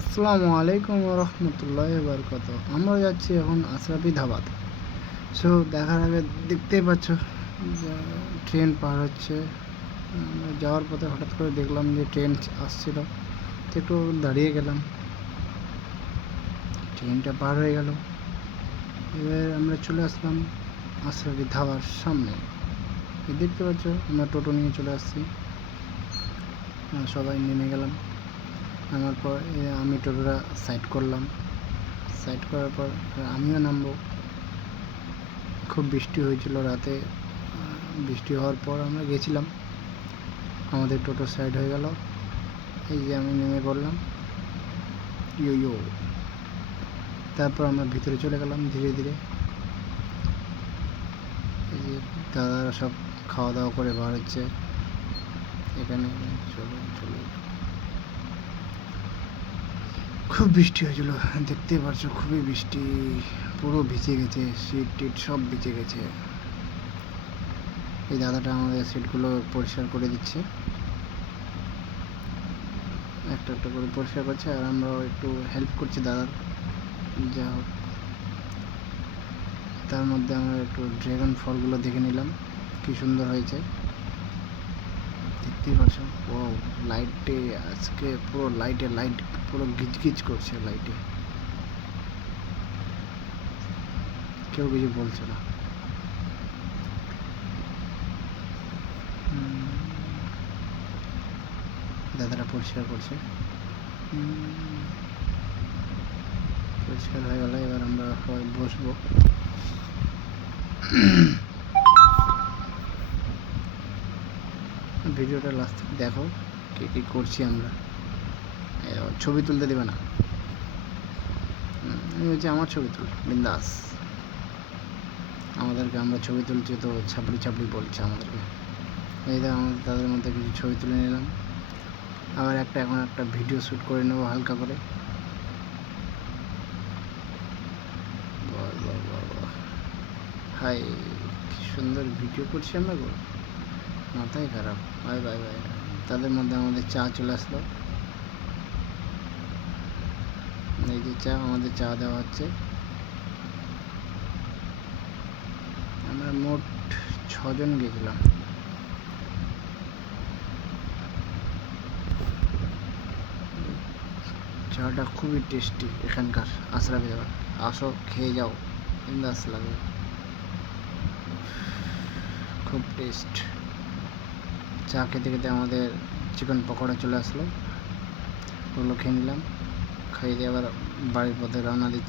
আসসালামু আলাইকুম রহমতুল্লাহ বারকাত। আমরা যাচ্ছি এখন আশরাফি ধাবাত। সো দেখার আগে দেখতেই পাচ্ছ ট্রেন পার হচ্ছে। আমরা যাওয়ার পথে হঠাৎ করে দেখলাম যে ট্রেন আসছিল, তো একটু দাঁড়িয়ে গেলাম। ট্রেনটা পার হয়ে গেল, এবার আমরা চলে আসলাম আশরাফি ধাবার সামনে। দেখতে পাচ্ছ আমরা টোটো নিয়ে চলে আসছি, সবাই নেমে গেলাম। নামার পর আমি টোটোটা সাইড করলাম। সাইড করার পর আমিও নামবো। খুব বৃষ্টি হয়েছিল রাতে। বৃষ্টি হওয়ার পর আমরা গেছিলাম, আমাদের টোটো সাইড হয়ে গেল। এই যে আমি নেমে পড়লাম, ইয়ো। তারপর আমরা ভিতরে চলে গেলাম ধীরে ধীরে। এই যে দাদারা সব খাওয়া দাওয়া করে বার হচ্ছে এখানে। চলো খুব বৃষ্টি হয়েছিল, দেখতে পাচ্ছ খুবই বৃষ্টি, পুরো ভিজে গেছে, সিট টিট সব ভিজে গেছে। এই দাদাটা আমাদের সিটগুলো পরিষ্কার করে দিচ্ছে, একটা একটা করে পরিষ্কার করছে, আর আমরাও একটু হেল্প করছি দাদার। যা হোক, তার মধ্যে আমরা একটু ড্রাগন ফলগুলো দেখে নিলাম, কি সুন্দর হয়েছে দেখতেই পাচ্ছ। ও লাইটে আজকে পুরো লাইট পুরো গিজগিজ করছে লাইটে, কেউ কিছু বলছে না। দাদারা পরিষ্কার করছে, পরিষ্কার হয়ে গেলে এবার আমরা সবাই বসবো। ভিডিওটা লাস্ট দেখো কি কি করছি আমরা। ছবি তুলতে দেবে না, হচ্ছে আমার ছবি তুল বিন্দাস। আমাদেরকে আমরা ছবি তুলছি তো ছাপড়ি বলছে আমাদেরকে। এই আমাদের তাদের মধ্যে কিছু ছবি তুলে নিলাম। আবার এখন একটা ভিডিও শ্যুট করে নেবো হালকা করে। হাই, কি সুন্দর ভিডিও করছি আমরা গো, মাথায় খারাপ। বাই। তাদের মধ্যে আমাদের চা চলে আসলো। এই যে চা, আমাদের চা দেওয়া হচ্ছে। আমরা মোট 6 জন গেছিলাম। চাটা খুবই টেস্টি এখানকার আশরাফি ধাবা, আসো খেয়ে যাও, বিন্দাস লাগে, খুব টেস্ট। চা খেতে খেতে আমাদের চিকেন পকোড়া চলে আসলো, ওগুলো খেয়ে নিলাম। খাইয়ে দিয়ে আবার বাড়ির পথে রওনা দিচ্ছি।